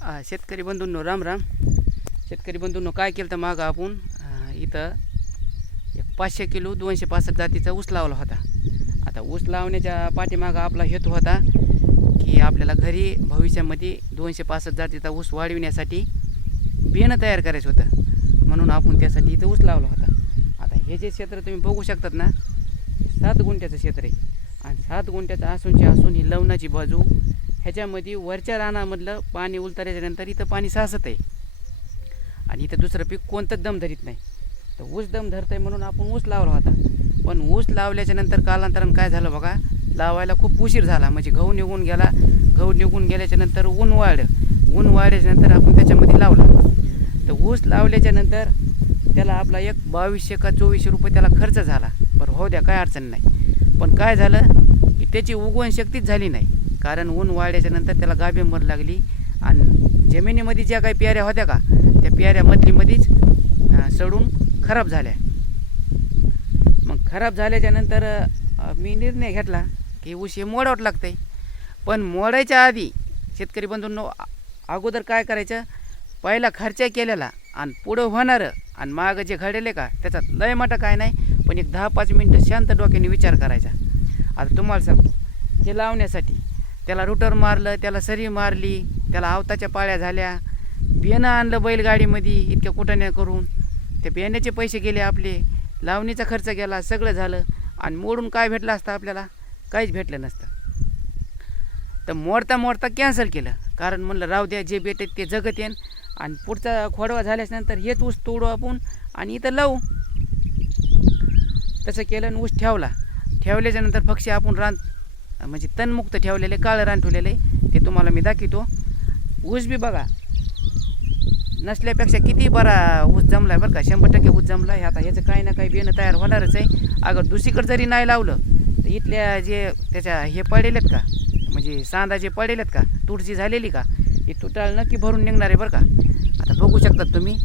शेतकरी बंधूंनो राम राम. शेतकरी बंधूंनो काय केलं तर मागं आपण? इथं एक पाचशे किलो दोनशे पासष्ट जातीचा ऊस लावला होता. आता ऊस लावण्याच्या पाठीमागं आपला हेतू होता की आपल्याला घरी भविष्यामध्ये दोनशे पासष्ट जातीचा ऊस वाढविण्यासाठी बियाणं तयार करायचं होतं. म्हणून आपण त्यासाठी इथं ऊस लावला होता. आता हे जे क्षेत्र तुम्ही बघू शकतात ना सात गुंठ्याचं क्षेत्र आहे. आणि सात गुंठ्याचं असूनची असून ही लवणाची बाजू ह्याच्यामध्ये वरच्या रानामधलं पाणी उलताऱ्याच्यानंतर इथं पाणी साचत आहे. आणि इथं दुसरं पीक कोणतंच दम धरीत नाही. तर ऊस दम धरत आहे म्हणून आपण ऊस लावला होता. पण ऊस लावल्याच्यानंतर कालांतरानं काय झालं बघा? लावायला खूप उशीर झाला. म्हणजे गहू निघून गेला. गहू निघून गेल्याच्यानंतर ऊन वाढलं. ऊन वाढल्याच्यानंतर आपण त्याच्यामध्ये लावलं. तर ऊस लावल्याच्यानंतर त्याला आपला एक बावीसशे का चोवीसशे रुपये त्याला खर्च झाला. बरं हो द्या काय अडचण नाही. पण काय झालं? की त्याची उगवण शक्तीच झाली नाही. कारण ऊन वाढल्याच्या नंतर त्याला मर लागली. आणि जमिनीमध्ये ज्या काही प्याऱ्या होत्या का त्या प्याऱ्या मधलीमध्येच सडून खराब झाल्या. मग खराब झाल्याच्यानंतर मी निर्णय घेतला की ऊस हे मोडावं लागतंय. पण मोडायच्या आधी शेतकरी बंधूंनो अगोदर काय करायचं? पहिला खर्च केलेला आणि पुढं होणारं आणि मागं जे घडेले का त्याच्यात लय मोठं काय नाही पण एक दहा पाच मिनटं शांत डोक्याने विचार करायचा. आता तुम्हाला सांगतो हे लावण्यासाठी त्याला रुटर मारलं त्याला सरी मारली त्याला आवताच्या पाळ्या झाल्या. बियाणं आणलं बैलगाडीमध्ये इतक्या कुटाण्या करून. त्या बियाण्याचे पैसे गेले आपले. लावणीचा खर्च गेला सगळं झालं. आणि मोडून काय भेटलं असतं आपल्याला? काहीच भेटलं नसतं. तर मोडता मोडता कॅन्सल केलं. कारण म्हणलं राहू द्या जे भेटेत ते जगत येन आणि पुढचा खोडवा झाल्याच्यानंतर हेच ऊस तोडू आपण आणि इथं लावू. तसं केलं आणि ऊस ठेवला. ठेवल्याच्यानंतर पक्षी आपण रान म्हणजे तणमुक्त ठेवलेले काळं रान ठेवलेले ते तुम्हाला मी दाखवतो. ऊस बी बघा नसल्यापेक्षा किती बरा ऊस जमला आहे बरं का. शंभर टक्के ऊस जमला आहे आता ह्याचं काही ना काही बियाणं तयार होणारच आहे. अगर दुसरीकडे जरी नाही लावलं तर इथल्या जे त्याच्या हे पडेलेत का? म्हणजे सांदा जे पडेलेत का? तुडची झालेली का? ही तुटाळ नक्की भरून निघणार आहे बरं का. आता बघू शकतात तुम्ही.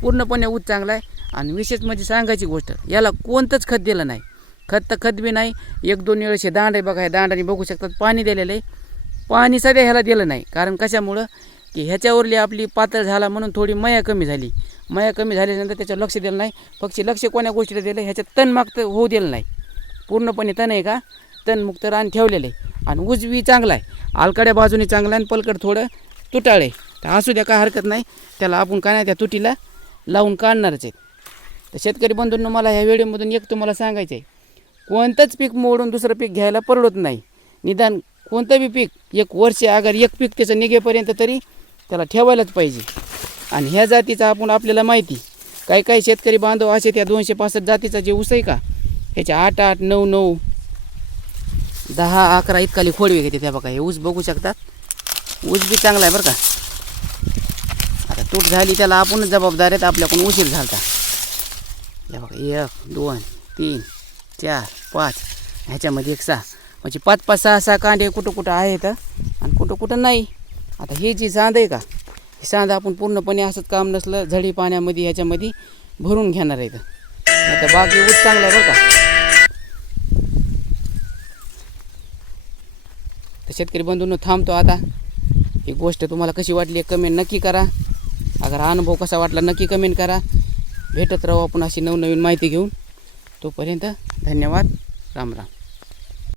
पूर्णपणे ऊस चांगला आहे आणि विशेष म्हणजे सांगायची गोष्ट याला कोणतंच खत दिलं नाही. खत तर खत बी नाही. एक दोन वेळेस दांड आहे बघा हे दांडाने बघू शकतात. पाणी दिलेलं आहे. पाणी सध्या ह्याला दिलं नाही. कारण कशामुळं? की ह्याच्यावरली आपली पातळ झाला म्हणून थोडी मया कमी झाली. मया कमी झाल्यानंतर त्याच्यावर लक्ष दिलं नाही. पक्षी लक्ष कोण्या गोष्टीला दिलं? ह्याच्यात तण मागतं होऊ दिलं नाही. पूर्णपणे तण आहे का? तणमुक्त रान ठेवलेलं आहे. आणि उजवी चांगला आहे. आलकड्या बाजूने चांगला आहे आणि पलकड थोडं तुटाळ आहे. तर असू द्या काय हरकत नाही. त्याला आपण काय नाही त्या तुटीला लावून काढणारच आहेत तर शेतकरी बंधूंना मला ह्या व्हिडिओमधून एक तुम्हाला सांगायचं आहे कोणतंच पीक मोडून दुसरं पीक घ्यायला परवडत नाही. निदान कोणतं बी पीक एक वर्ष अगर एक पीक त्याचं निघेपर्यंत तरी त्याला ठेवायलाच पाहिजे. आणि ह्या जातीचा आपण आपल्याला माहिती काही काही शेतकरी बांधव असे त्या दोनशे पासष्ट जातीचा जे ऊस आहे का ह्याच्या आठ आठ नऊ नऊ दहा अकरा इतकाली खोडवे घेते त्या बघा. हे ऊस बघू शकतात. ऊस बी चांगला आहे बरं का. आता तूट झाली त्याला आपणच जबाबदार आहेत आपल्याकडून उशीर झाला हे बघा एक दोन तीन चार पाच. ह्याच्यामध्ये एक सहा. म्हणजे पाच पाच सहा सहा कांडे कुठं कुठं आहेत आणि कुठं कुठं नाही. आता हे जी सांद आहे का? ही सांद आपण पूर्णपणे असंच काम नसलं झडी पाण्यामध्ये ह्याच्यामध्ये भरून घेणार आहे आता बाकी ऊस चांगला बरं का? तर शेतकरी बंधूंनो थांबतो आता. ही गोष्ट तुम्हाला कशी वाटली कमेंट नक्की करा. अगर अनुभव कसा वाटला नक्की कमेंट करा. भेटत राहू आपण अशी नवनवीन माहिती घेऊन. तोपर्यंत धन्यवाद. राम राम.